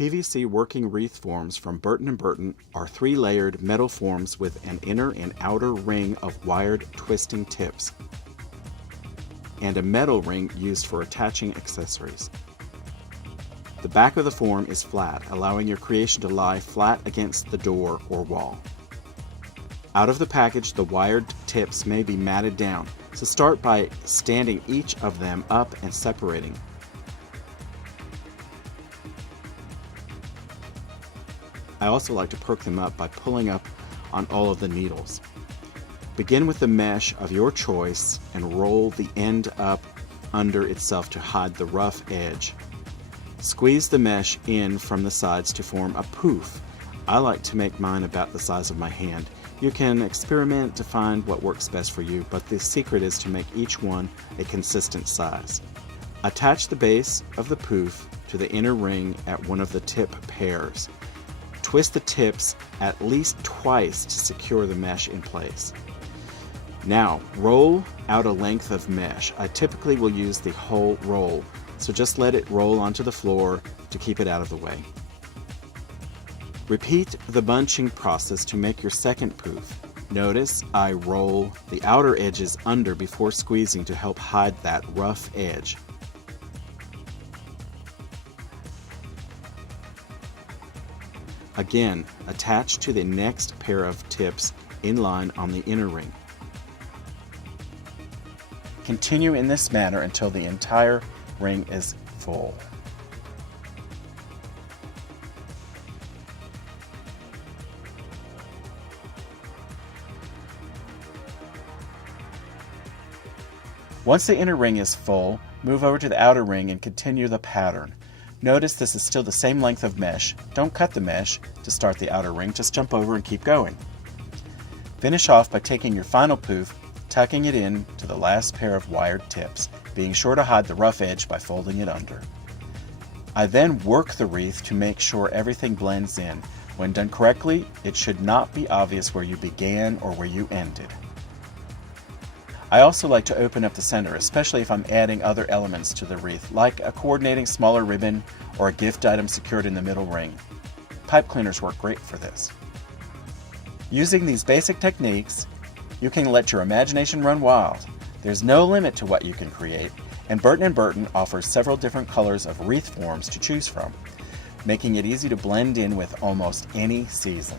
PVC working wreath forms from Burton & Burton are 3-layered metal forms with an inner and outer ring of wired twisting tips and a metal ring used for attaching accessories. The back of the form is flat, allowing your creation to lie flat against the door or wall. Out of the package, the wired tips may be matted down, so start by standing each of them up and separating. I also like to perk them up by pulling up on all of the needles. Begin with the mesh of your choice and roll the end up under itself to hide the rough edge. Squeeze the mesh in from the sides to form a pouf. I like to make mine about the size of my hand. You can experiment to find what works best for you, but the secret is to make each one a consistent size. Attach the base of the pouf to the inner ring at one of the tip pairs. Twist the tips at least twice to secure the mesh in place. Now, roll out a length of mesh. I typically will use the whole roll, so just let it roll onto the floor to keep it out of the way. Repeat the bunching process to make your second pouf. Notice I roll the outer edges under before squeezing to help hide that rough edge. Again, attach to the next pair of tips in line on the inner ring. Continue in this manner until the entire ring is full. Once the inner ring is full, move over to the outer ring and continue the pattern. Notice this is still the same length of mesh. Don't cut the mesh to start the outer ring, just jump over and keep going. Finish off by taking your final pouf, tucking it in to the last pair of wired tips, being sure to hide the rough edge by folding it under. I then work the wreath to make sure everything blends in. When done correctly, it should not be obvious where you began or where you ended. I also like to open up the center, especially if I'm adding other elements to the wreath, like a coordinating smaller ribbon or a gift item secured in the middle ring. Pipe cleaners work great for this. Using these basic techniques, you can let your imagination run wild. There's no limit to what you can create, and Burton & Burton offers several different colors of wreath forms to choose from, making it easy to blend in with almost any season.